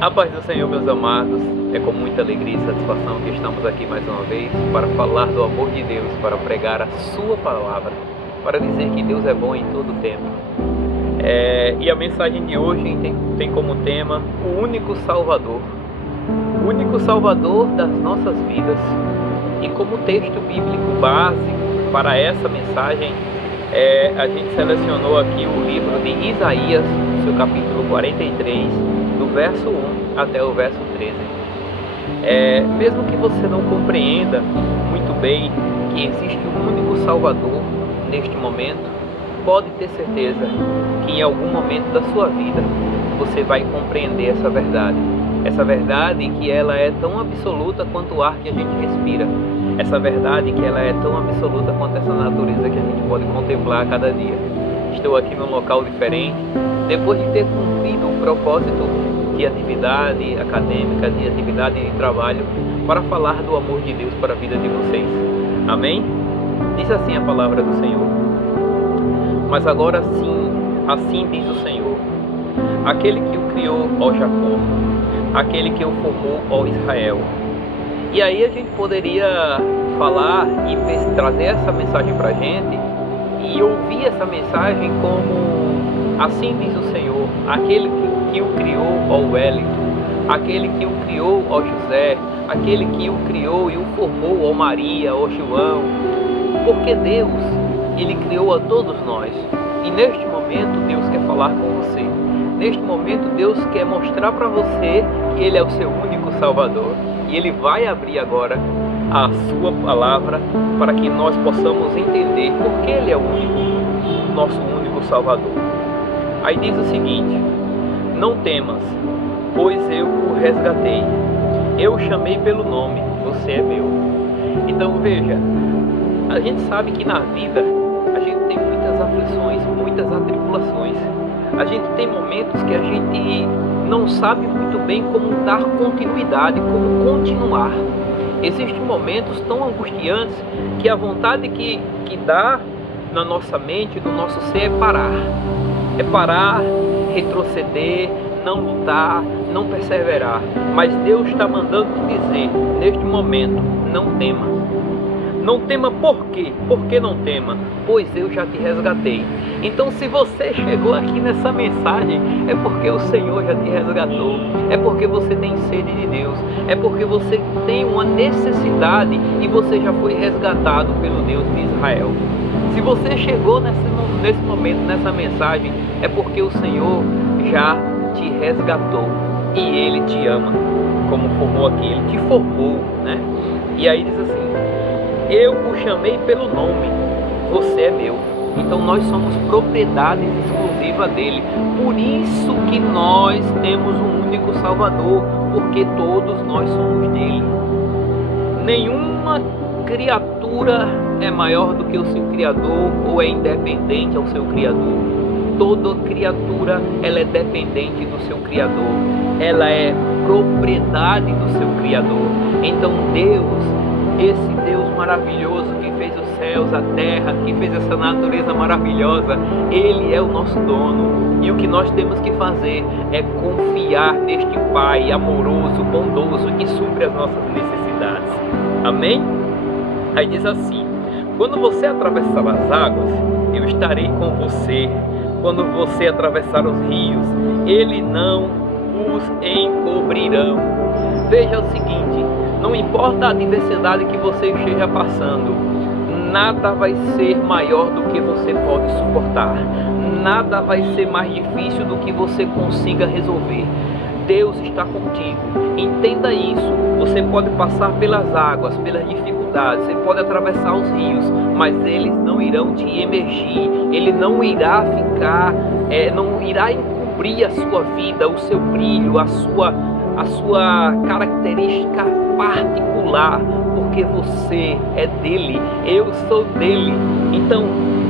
A paz do Senhor, meus amados, é com muita alegria e satisfação que estamos aqui mais uma vez para falar do amor de Deus, para pregar a sua palavra, para dizer que Deus é bom em todo tempo. E a mensagem de hoje tem como tema o único Salvador das nossas vidas. E como texto bíblico base para essa mensagem, a gente selecionou aqui o livro de Isaías, seu capítulo 43, do verso 1 até o verso 13. Mesmo que você não compreenda muito bem que existe um único Salvador neste momento, pode ter certeza que em algum momento da sua vida você vai compreender essa verdade que ela é tão absoluta quanto o ar que a gente respira, essa verdade que ela é tão absoluta quanto essa natureza que a gente pode contemplar a cada dia. Estou aqui num local diferente, depois de ter cumprido um propósito de atividade acadêmica, de atividade de trabalho, para falar do amor de Deus para a vida de vocês. Amém? Diz assim a palavra do Senhor: mas agora sim, assim diz o Senhor, aquele que o criou, ó Jacó, aquele que o formou, ó Israel. E aí a gente poderia falar e trazer essa mensagem para a gente e ouvir essa mensagem como: assim diz o Senhor, aquele que o criou, ó Wellington, aquele que o criou, ó José, aquele que o criou e o formou, ó Maria, ó João. Porque Deus, Ele criou a todos nós. E neste momento Deus quer falar com você. Neste momento Deus quer mostrar para você que Ele é o seu único Salvador. E Ele vai abrir agora a sua palavra para que nós possamos entender por que Ele é o nosso único Salvador. Aí diz o seguinte: não temas, pois eu o resgatei. Eu o chamei pelo nome, você é meu. Então veja, a gente sabe que na vida a gente tem muitas aflições, muitas atribulações. A gente tem momentos que a gente não sabe muito bem como dar continuidade, como continuar. Existem momentos tão angustiantes que a vontade que dá na nossa mente, no nosso ser, é parar. É parar, retroceder, não lutar, não perseverar. Mas Deus está mandando te dizer, neste momento, não tema. Não tema por quê? Por que não tema? Pois eu já te resgatei. Então, se você chegou aqui nessa mensagem, é porque o Senhor já te resgatou. É porque você tem sede de Deus. É porque você tem uma necessidade e você já foi resgatado pelo Deus de Israel. Se você chegou nesse momento, nessa mensagem, é porque o Senhor já te resgatou. E Ele te ama. Como formou aqui, Ele te formou, né? E aí diz assim: eu o chamei pelo nome, você é meu. Então nós somos propriedade exclusiva dele. Por isso que nós temos um único Salvador, porque todos nós somos dele. Nenhuma criatura é maior do que o seu Criador ou é independente ao seu Criador. Toda criatura, ela é dependente do seu Criador. Ela é propriedade do seu Criador. Então Deus, esse Deus maravilhoso que fez os céus, a terra, que fez essa natureza maravilhosa, Ele é o nosso dono. E o que nós temos que fazer é confiar neste Pai amoroso, bondoso, que supre as nossas necessidades. Amém? Aí diz assim: quando você atravessar as águas, eu estarei com você. Quando você atravessar os rios, eles não os encobrirão. Veja o seguinte: não importa a adversidade que você esteja passando, nada vai ser maior do que você pode suportar. Nada vai ser mais difícil do que você consiga resolver. Deus está contigo. Entenda isso. Você pode passar pelas águas, pelas dificuldades, você pode atravessar os rios, mas eles não irão te emergir. Ele não irá ficar, não irá encobrir a sua vida, o seu brilho, a sua característica particular, porque você é dele, eu sou dele. Então,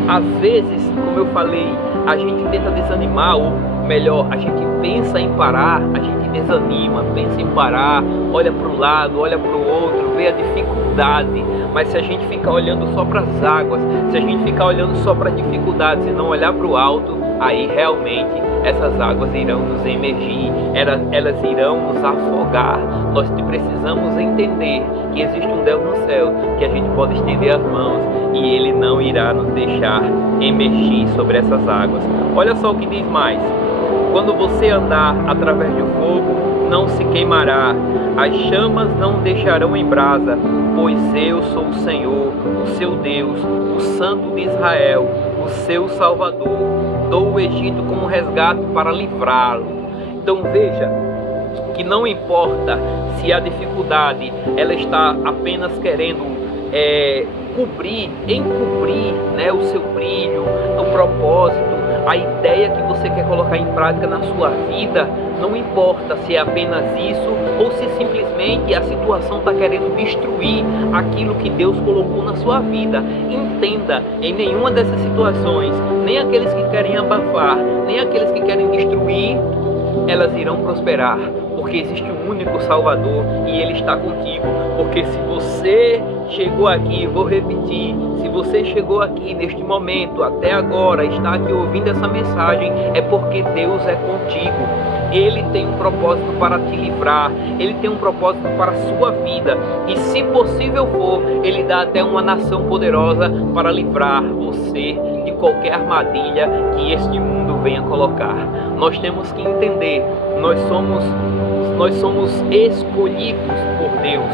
às vezes, como eu falei, a gente tenta desanimar ou melhor, a gente pensa em parar, a gente desanima, pensa em parar, olha para o lado, olha para o outro, vê a dificuldade. Mas se a gente ficar olhando só para as águas, se a gente ficar olhando só para as dificuldades e não olhar para o alto, aí realmente essas águas irão nos emergir, elas irão nos afogar. Nós precisamos entender que existe um Deus no céu, que a gente pode estender as mãos e Ele não irá nos deixar emergir sobre essas águas. Olha só o que diz mais: quando você andar através do fogo, não se queimará, as chamas não deixarão em brasa, pois eu sou o Senhor, o seu Deus, o Santo de Israel, o seu Salvador. Dou o Egito como resgate para livrá-lo. Então veja que não importa se a dificuldade ela está apenas querendo encobrir, né, o seu brilho, o propósito, a ideia que você quer colocar em prática na sua vida. Não importa se é apenas isso ou se simplesmente a situação está querendo destruir aquilo que Deus colocou na sua vida. Entenda, em nenhuma dessas situações, nem aqueles que querem abafar, nem aqueles que querem destruir, elas irão prosperar, porque existe um único Salvador e Ele está contigo. Porque se você chegou aqui, vou repetir, se você chegou aqui neste momento, até agora, está aqui ouvindo essa mensagem, é porque Deus é contigo. Ele tem um propósito para te livrar, Ele tem um propósito para a sua vida, e se possível for, Ele dá até uma nação poderosa para livrar você de qualquer armadilha que este mundo venha colocar. Nós temos que entender, nós somos escolhidos por Deus,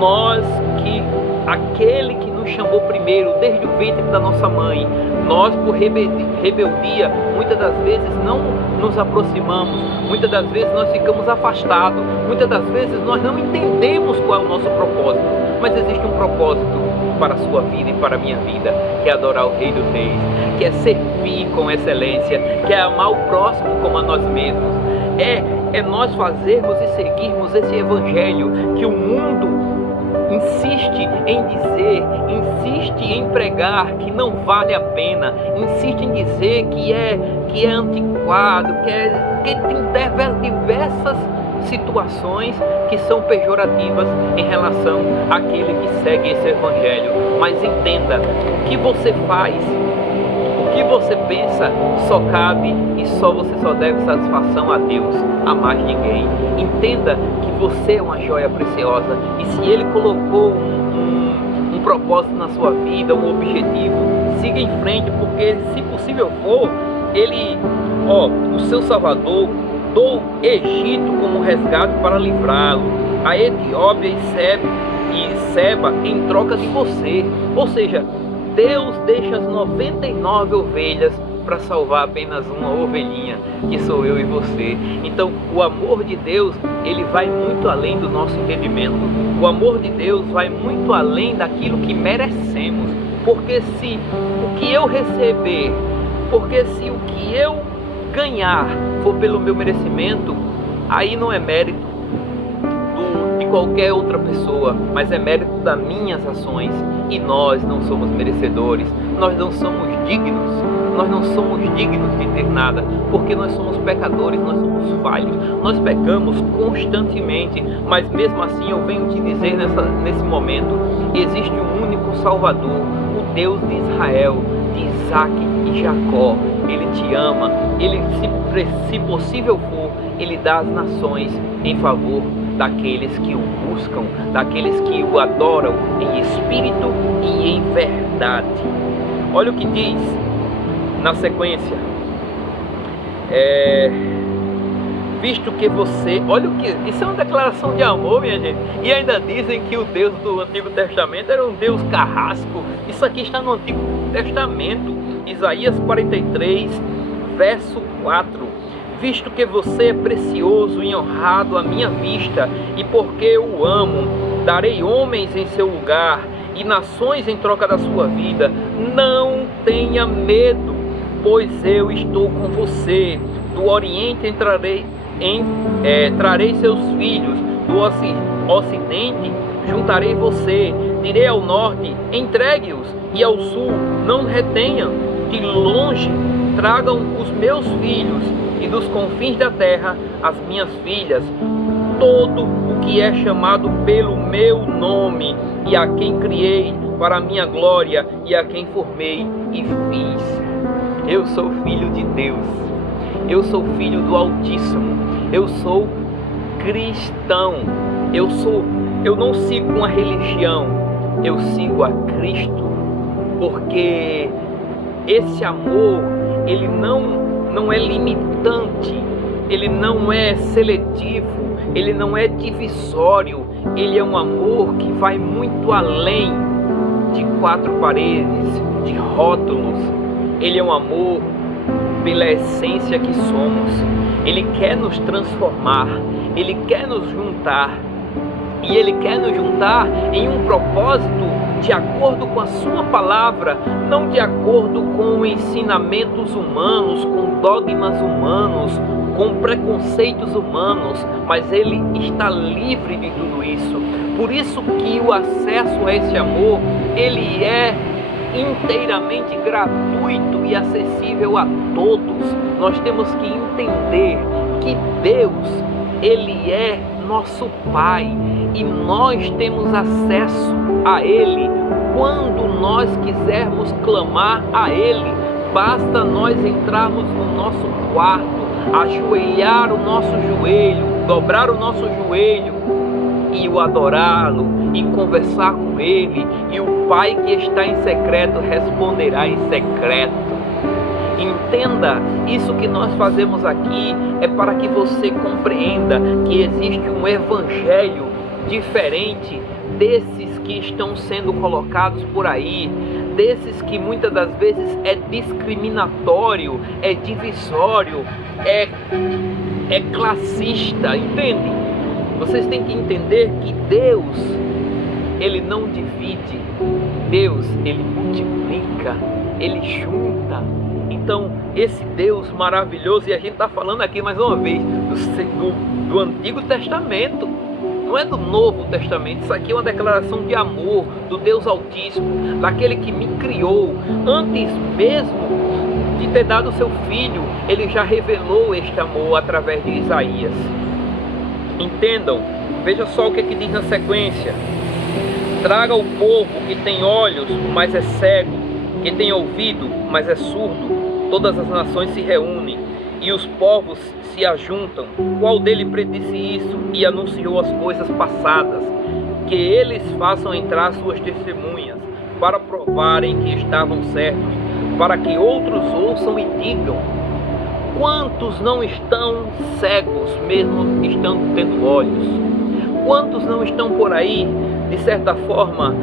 nós que aquele que nos chamou primeiro desde o ventre da nossa mãe. Nós, por rebeldia, muitas das vezes não nos aproximamos, muitas das vezes nós ficamos afastados, muitas das vezes nós não entendemos qual é o nosso propósito. Mas existe um propósito para a sua vida e para a minha vida, que é adorar o Rei dos Reis, que é servir com excelência, que é amar o próximo como a nós mesmos. É nós fazermos e seguirmos esse evangelho que o mundo insiste em dizer, insiste em pregar que não vale a pena, insiste em dizer que é antiquado, que tem diversas situações que são pejorativas em relação àquele que segue esse evangelho. Mas entenda, o que você faz, o que você pensa, só cabe e você só deve satisfação a Deus, a mais ninguém. Entenda que você é uma joia preciosa, e se Ele colocou um propósito na sua vida, um objetivo, siga em frente, porque se possível for, o seu Salvador, do Egito como resgate para livrá-lo, a Etiópia e Seba em troca de você. Ou seja, Deus deixa as 99 ovelhas para salvar apenas uma ovelhinha, que sou eu e você. Então, o amor de Deus, ele vai muito além do nosso entendimento. O amor de Deus vai muito além daquilo que merecemos. Porque se o que eu receber, porque se o que eu ganhar for pelo meu merecimento, aí não é mérito de qualquer outra pessoa, mas é mérito das minhas ações. E nós não somos merecedores, nós não somos dignos, nós não somos dignos de ter nada, porque nós somos pecadores, nós somos falhos, nós pecamos constantemente. Mas mesmo assim eu venho te dizer nesse momento, existe um único Salvador, o Deus de Israel, de Isaac e Jacó. Ele te ama, Ele, se possível for, Ele dá as nações em favor daqueles que o buscam, daqueles que o adoram em espírito e em verdade. Olha o que diz na sequência, visto que você, olha o que, isso é uma declaração de amor, minha gente, e ainda dizem que o Deus do Antigo Testamento era um Deus carrasco. Isso aqui está no Antigo Testamento, Isaías 43, verso 4. Visto que você é precioso e honrado à minha vista, e porque eu o amo, darei homens em seu lugar e nações em troca da sua vida. Não tenha medo, pois eu estou com você. Do Oriente trarei seus filhos, do Ocidente juntarei você. Direi ao Norte, entregue-os, e ao Sul, não retenham. De longe tragam os meus filhos, e dos confins da terra as minhas filhas, todo o que é chamado pelo meu nome, e a quem criei para a minha glória, e a quem formei e fiz. Eu sou filho de Deus, eu sou filho do Altíssimo, eu sou cristão, eu não sigo uma religião, eu sigo a Cristo, porque esse amor, ele não é limitante, ele não é seletivo, ele não é divisório, ele é um amor que vai muito além de quatro paredes, de rótulos. Ele é um amor pela essência que somos. Ele quer nos transformar, ele quer nos juntar, e ele quer nos juntar em um propósito de acordo com a sua palavra, não de acordo com ensinamentos humanos, com dogmas humanos, com preconceitos humanos, mas ele está livre de tudo isso. Por isso que o acesso a esse amor, ele é inteiramente gratuito e acessível a todos. Nós temos que entender que Deus, ele é nosso Pai, e nós temos acesso a Ele quando nós quisermos clamar a Ele. Basta nós entrarmos no nosso quarto, ajoelhar o nosso joelho, dobrar o nosso joelho e o adorá-lo e conversar com Ele, e o Pai que está em secreto responderá em secreto. Entenda, isso que nós fazemos aqui é para que você compreenda que existe um evangelho diferente desses que estão sendo colocados por aí, desses que muitas das vezes é discriminatório, é divisório, é classista, entende? Vocês têm que entender que Deus, ele não divide, Deus, ele multiplica, ele junta. Então, esse Deus maravilhoso, e a gente está falando aqui mais uma vez do Antigo Testamento, não é do Novo Testamento. Isso aqui é uma declaração de amor do Deus Altíssimo, daquele que me criou antes mesmo de ter dado o seu Filho. Ele já revelou este amor através de Isaías. Entendam, veja só o que diz na sequência: traga o povo que tem olhos, mas é cego, que tem ouvido, mas é surdo. Todas as nações se reúnem e os povos se ajuntam. Qual dele predisse isso e anunciou as coisas passadas? Que eles façam entrar suas testemunhas, para provarem que estavam certos, para que outros ouçam e digam: quantos não estão cegos, mesmo estando tendo olhos? Quantos não estão por aí, de certa forma,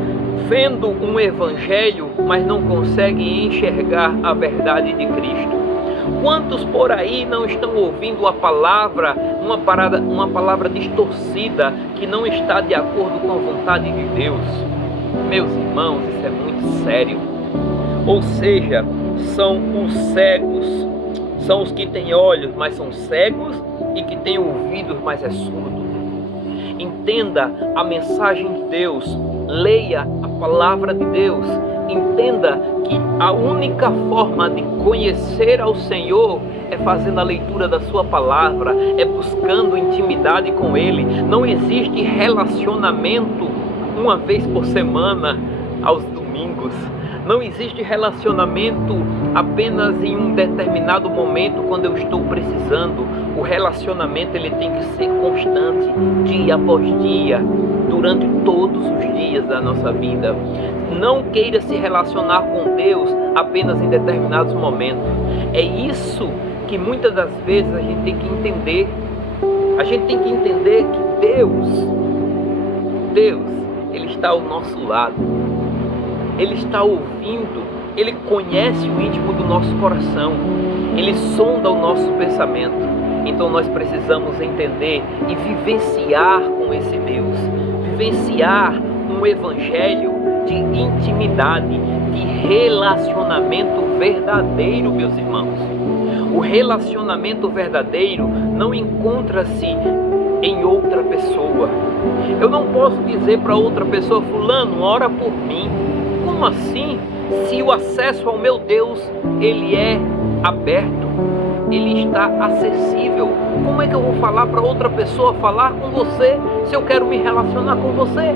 vendo um evangelho, mas não conseguem enxergar a verdade de Cristo? Quantos por aí não estão ouvindo a palavra, uma palavra distorcida, que não está de acordo com a vontade de Deus? Meus irmãos, isso é muito sério. Ou seja, são os cegos, são os que têm olhos, mas são cegos, e que têm ouvidos, mas é surdo. Entenda a mensagem de Deus, leia a palavra de Deus, entenda que a única forma de conhecer ao Senhor é fazendo a leitura da sua palavra, é buscando intimidade com Ele. Não existe relacionamento uma vez por semana aos domingos. Não existe relacionamento apenas em um determinado momento, quando eu estou precisando. O relacionamento, ele tem que ser constante, dia após dia, durante todos os dias da nossa vida. Não queira se relacionar com Deus apenas em determinados momentos. É isso que muitas das vezes a gente tem que entender. A gente tem que entender que Deus, ele está ao nosso lado. Ele está ouvindo, ele conhece o íntimo do nosso coração, ele sonda o nosso pensamento. Então nós precisamos entender e vivenciar com esse Deus, vivenciar um evangelho de intimidade, de relacionamento verdadeiro, meus irmãos. O relacionamento verdadeiro não encontra-se em outra pessoa. Eu não posso dizer para outra pessoa: fulano, ora por mim. Como assim? Se o acesso ao meu Deus, ele é aberto, ele está acessível. Como é que eu vou falar para outra pessoa falar com você se eu quero me relacionar com você?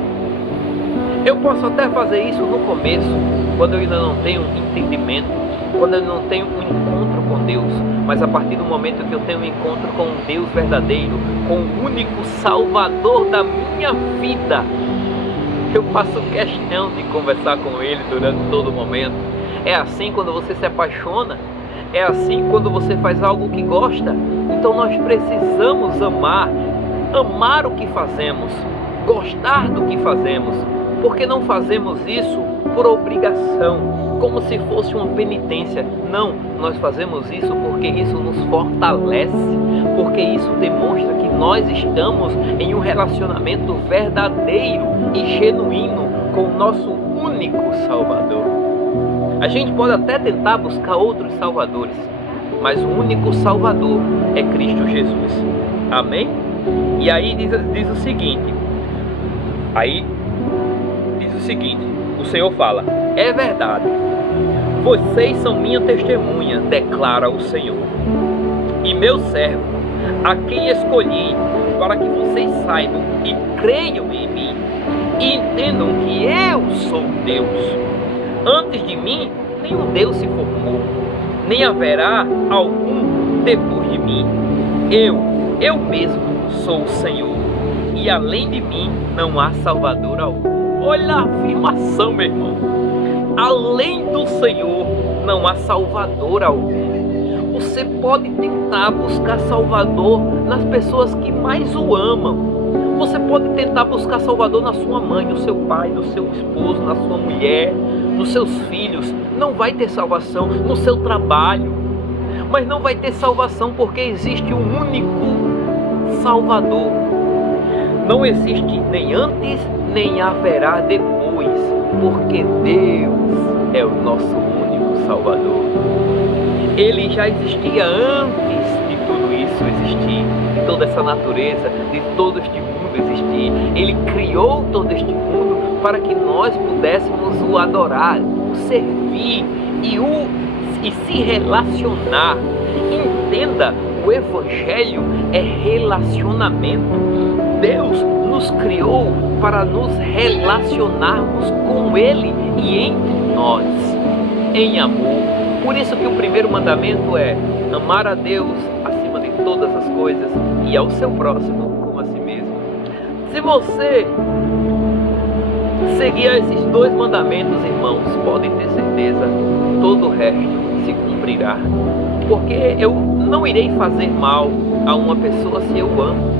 Eu posso até fazer isso no começo, quando eu ainda não tenho entendimento, quando eu não tenho um encontro com Deus, mas a partir do momento que eu tenho um encontro com um Deus verdadeiro, com o único Salvador da minha vida, eu faço questão de conversar com Ele durante todo o momento. É assim quando você se apaixona, é assim quando você faz algo que gosta. Então nós precisamos amar o que fazemos, gostar do que fazemos, porque não fazemos isso por obrigação, como se fosse uma penitência. Não, nós fazemos isso porque isso nos fortalece, porque isso demonstra que nós estamos em um relacionamento verdadeiro e genuíno com o nosso único Salvador. A gente pode até tentar buscar outros salvadores, mas o único Salvador é Cristo Jesus. Amém? E aí diz o seguinte, o Senhor fala: é verdade, vocês são minha testemunha, declara o Senhor, e meu servo, a quem escolhi, para que vocês saibam e creiam em mim, e entendam que eu sou Deus. Antes de mim, nenhum Deus se formou, nem haverá algum depois de mim. Eu mesmo sou o Senhor, e além de mim não há Salvador algum. Olha a afirmação, meu irmão. Além do Senhor não há Salvador algum. Você pode tentar buscar Salvador nas pessoas que mais o amam. Você pode tentar buscar Salvador na sua mãe, no seu pai, no seu esposo, na sua mulher, nos seus filhos. Não vai ter salvação. No seu trabalho. Mas não vai ter salvação porque existe um único Salvador. Não existe nem antes, nem haverá depois, porque Deus é o nosso único Salvador. Ele já existia antes de tudo isso existir, de toda essa natureza, de todo este mundo existir. Ele criou todo este mundo para que nós pudéssemos o adorar, o servir e se relacionar. Entenda, o Evangelho é relacionamento. Deus nos criou para nos relacionarmos com Ele e entre nós, em amor. Por isso que o primeiro mandamento é amar a Deus acima de todas as coisas e ao seu próximo como a si mesmo. Se você seguir esses dois mandamentos, irmãos, podem ter certeza, todo o resto se cumprirá. Porque eu não irei fazer mal a uma pessoa se eu amo.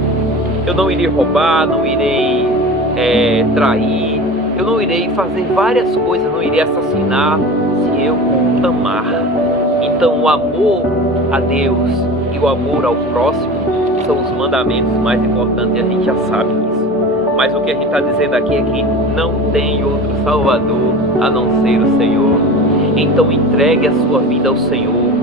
Eu não irei roubar, não irei trair, eu não irei fazer várias coisas, não irei assassinar se eu amar. Então o amor a Deus e o amor ao próximo são os mandamentos mais importantes e a gente já sabe isso. Mas o que a gente está dizendo aqui é que não tem outro Salvador a não ser o Senhor. Então entregue a sua vida ao Senhor,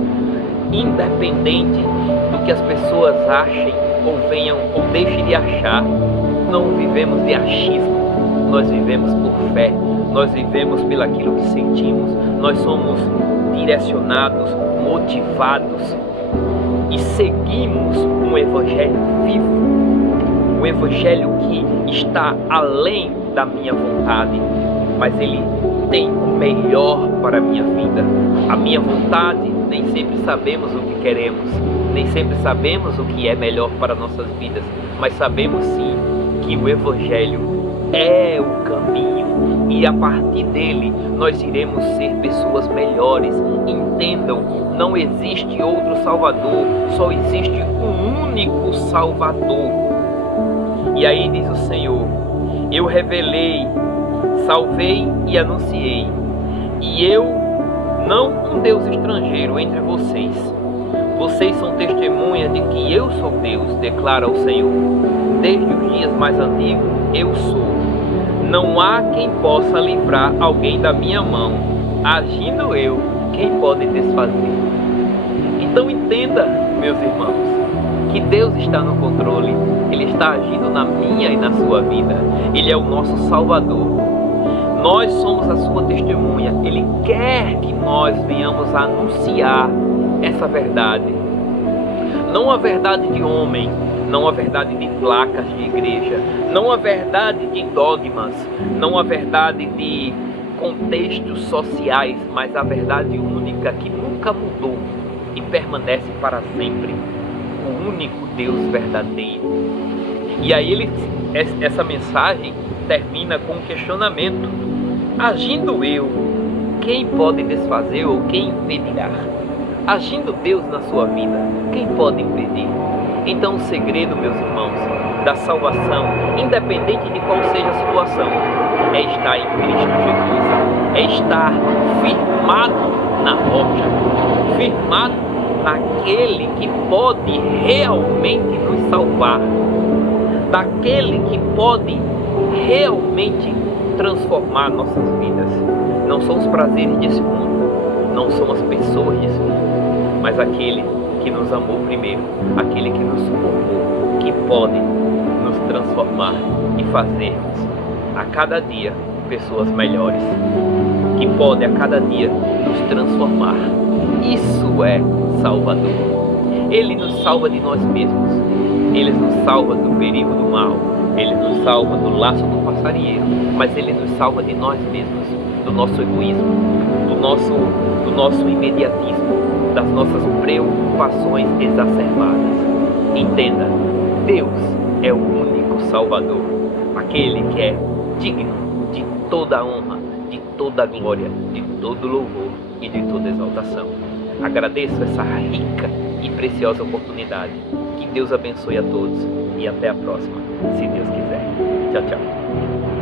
independente do que as pessoas achem ou venham ou deixem de achar. Não vivemos de achismo, nós vivemos por fé, nós vivemos pelo aquilo que sentimos, nós somos direcionados, motivados e seguimos um Evangelho vivo, um Evangelho que está além da minha vontade, mas ele tem o melhor para a minha vida. A minha vontade, nem sempre sabemos o que queremos, nem sempre sabemos o que é melhor para nossas vidas, mas sabemos sim que o Evangelho é o caminho e a partir dele nós iremos ser pessoas melhores. Entendam, não existe outro Salvador, só existe um único Salvador. E aí diz o Senhor: eu revelei, salvei e anunciei, e eu não um Deus estrangeiro entre vocês. Vocês são testemunhas de que eu sou Deus, declara o Senhor. Desde os dias mais antigos, eu sou. Não há quem possa livrar alguém da minha mão. Agindo eu, quem pode desfazer? Então entenda, meus irmãos, que Deus está no controle. Ele está agindo na minha e na sua vida. Ele é o nosso Salvador. Nós somos a sua testemunha. Ele quer que nós venhamos a anunciar essa verdade. não a verdade de homem, não a verdade de placas de igreja, não a verdade de dogmas, não a verdade de contextos sociais, mas a verdade única que nunca mudou e permanece para sempre, o único Deus verdadeiro. E aí essa mensagem termina com um questionamento: agindo eu, quem pode desfazer ou quem impedirá? Agindo Deus na sua vida, quem pode impedir? Então o segredo, meus irmãos, da salvação, independente de qual seja a situação, é estar em Cristo Jesus, é estar firmado na rocha, firmado naquele que pode realmente nos salvar, daquele que pode realmente transformar nossas vidas. Não são os prazeres desse mundo, não são as pessoas desse mundo, mas aquele que nos amou primeiro, aquele que nos suportou, que pode nos transformar e fazermos a cada dia pessoas melhores, que pode a cada dia nos transformar. Isso é Salvador. Ele nos salva de nós mesmos, Ele nos salva do perigo do mal, Ele nos salva do laço do passarinheiro, mas Ele nos salva de nós mesmos, do nosso egoísmo, do nosso imediatismo, das nossas preocupações exacerbadas. Entenda, Deus é o único Salvador, aquele que é digno de toda a honra, de toda a glória, de todo louvor e de toda exaltação. Agradeço essa rica e preciosa oportunidade. Que Deus abençoe a todos e até a próxima, se Deus quiser. Tchau, tchau.